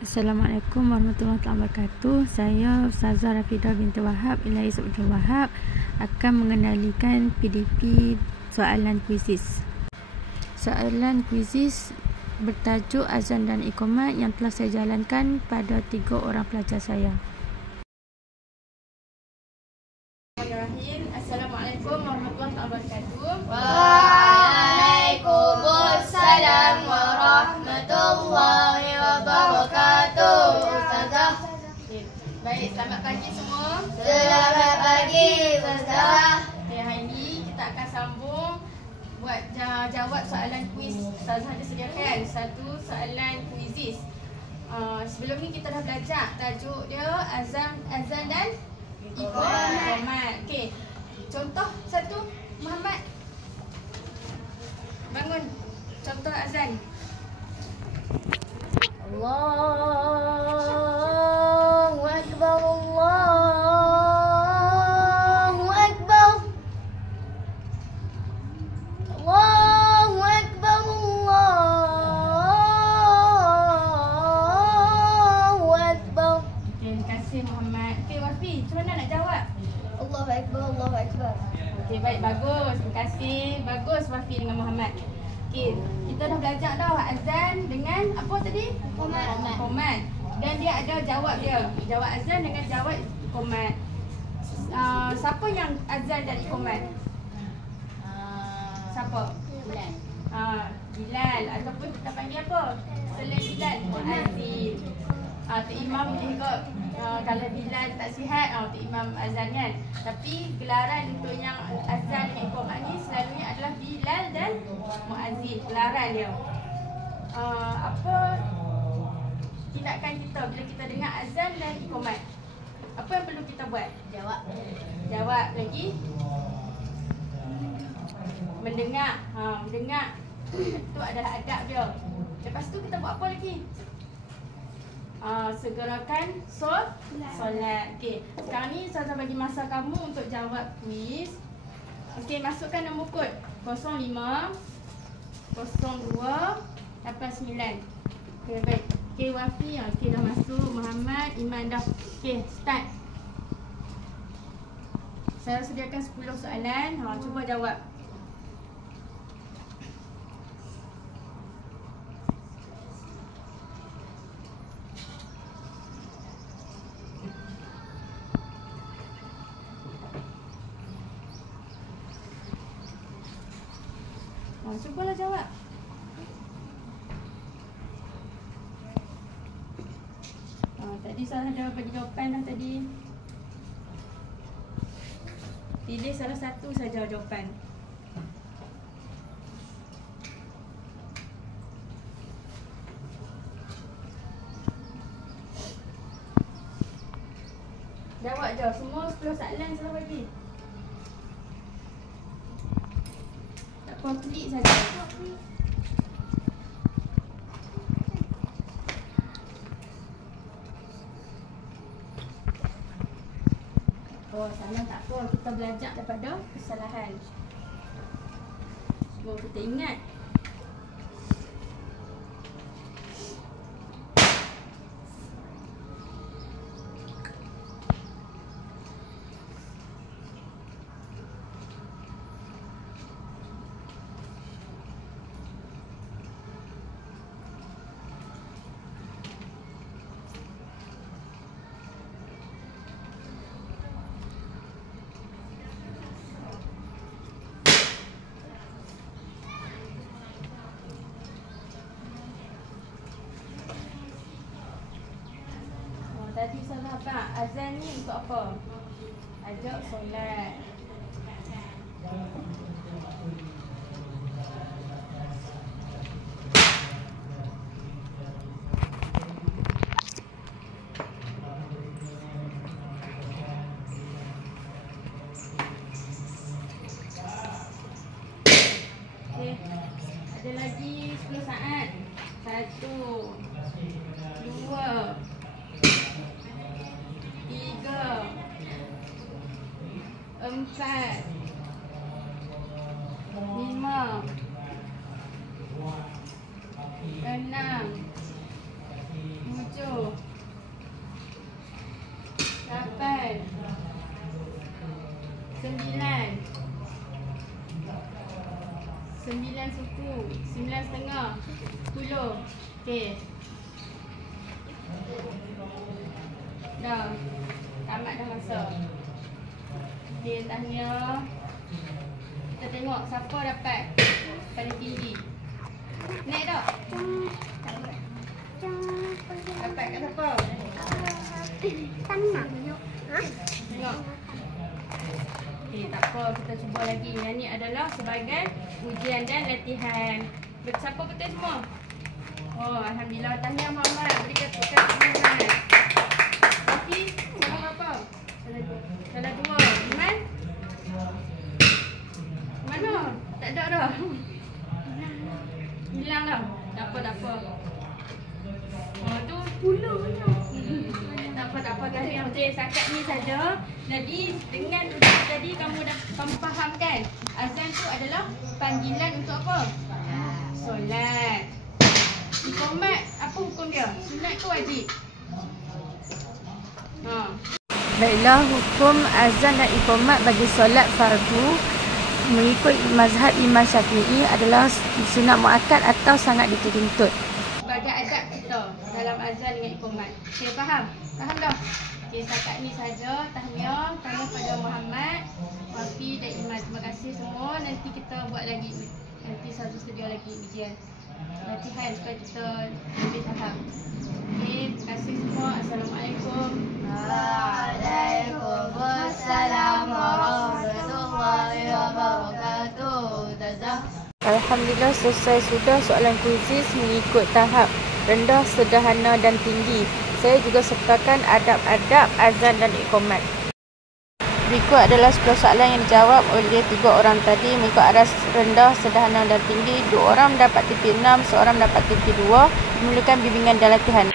Assalamualaikum warahmatullahi wabarakatuh. Saya Ustazah Rafidah binti Wahab Ilahi Abdul Wahab akan mengendalikan PDP soalan kuisis. Soalan kuisis bertajuk azan dan iqamat yang telah saya jalankan pada 3 orang pelajar saya. Assalamualaikum warahmatullahi wabarakatuh. Waalaikumsalam warahmatullahi wabarakatuh. Ustazah. Baik, selamat pagi semua. Selamat pagi Ustazah. Hari ini kita akan sambung buat jawab soalan kuis. Ustazah ada sediakan satu soalan kuisis. Sebelum ni kita dah belajar tajuk dia azan dan iqamat. Okey. Contoh satu, Muhammad. Bangun. Contoh azan. Allahu akbar, Allahu akbar, Allahu akbar, Allahu akbar. Okey, terima kasih Muhammad. Okey, Wafi, macam mana nak jawab? Allahu akbar, Allahu akbar. Okey, baik, bagus. Terima kasih. Bagus Wafi dengan Muhammad. Okey, kita dah belajar dah azan dengan apa tadi? Iqamat. Dan dia ada jawab dia. Jawab azan dengan jawab iqamat. Siapa yang azan dan iqamat? Siapa? Bilal. Bilal ataupun kita panggil apa? Selain Bilal, muazzin. Tok Imam juga kalau Bilal tak sihat, Tok Imam azan kan. Tapi gelaran untuk yang azan dengan iqamat ni selalunya adalah Bilal dan muazzin. Gelaran dia. Apa tindakan kita bila kita dengar azan dan iqamat? Apa yang perlu kita buat? Jawab lagi. Mendengar. Mendengar. Itu adalah adab dia. Lepas tu kita buat apa lagi? Segerakan solat. Okey. Sekarang ni saya bagi masa kamu untuk jawab kuis. Okey, masukkan nombor kod 05 02 89. Okey, baik. Okey, Wafi, okey dah masuk. Muhammad, Iman dah. Okey, start. Saya sediakan 10 soalan. Cuba jawab. Cubalah jawab. Tadi saya dah bagi jawapan dah tadi. Pilih salah satu saja jawapan. Jawab je. Semua 10 soalan saya bagi. Klik saja. Salah tak apa. Kita belajar daripada kesalahan. Kita ingat. Tadi saya apa? Azan ni untuk apa? Ajak solat. Okey. Ada lagi 10 saat. 1 2 4 5 6 7 suku. 9.5. 10. Okey. Dah. Tamat dah masa. Okey, tahniah. Kita tengok siapa dapat paling tinggi. Naik tak? Dapat kat siapa? Tengok. Okey, tak apa. Kita cuba lagi. Yang ni adalah sebagai ujian dan latihan. Siapa betul semua? Oh, Alhamdulillah. Tahniah Muhammad. Berikan tepukan Muhammad. Tapi, salah apa? Salah 2. Iman? Mana? Tak ada dah. Hilang dah. Tak apa. Oh, tu pula mana? Tak apa. Tahniah. Okey, setakat ni saja. Jadi, dengan ujian tadi kamu faham kan? Azan tu adalah panggilan untuk apa? Solat. Iqamat, apa hukum dia? Sunat ke wajib? Baiklah, hukum azan dan iqamat bagi solat fardu mengikut mazhab Imam Syafi'i adalah sunat muakkad atau sangat dituntut. Sebagai adab kita dalam azan dengan iqamat. Okey, faham? Faham dah? Okey, setakat ni saja. Tahniah pada Muhammad, Wafi dan Iman. Terima kasih semua. Nanti kita buat lagi. Nanti satu studio lagi ujian. Latihan supaya kita lebih faham. Okey, terima kasih semua. Assalamualaikum. Waalaikumsalam warahmatullahi wabarakatuh. Alhamdulillah, selesai sudah soalan kuisis mengikut tahap rendah, sederhana dan tinggi. Saya juga sertakan adab-adab azan dan iqamat. Berikut adalah 10 soalan yang dijawab oleh 3 orang tadi mengikut aras rendah, sederhana dan tinggi. 2 orang mendapat titik 6, seorang mendapat titik 2. Memerlukan bimbingan dan latihan.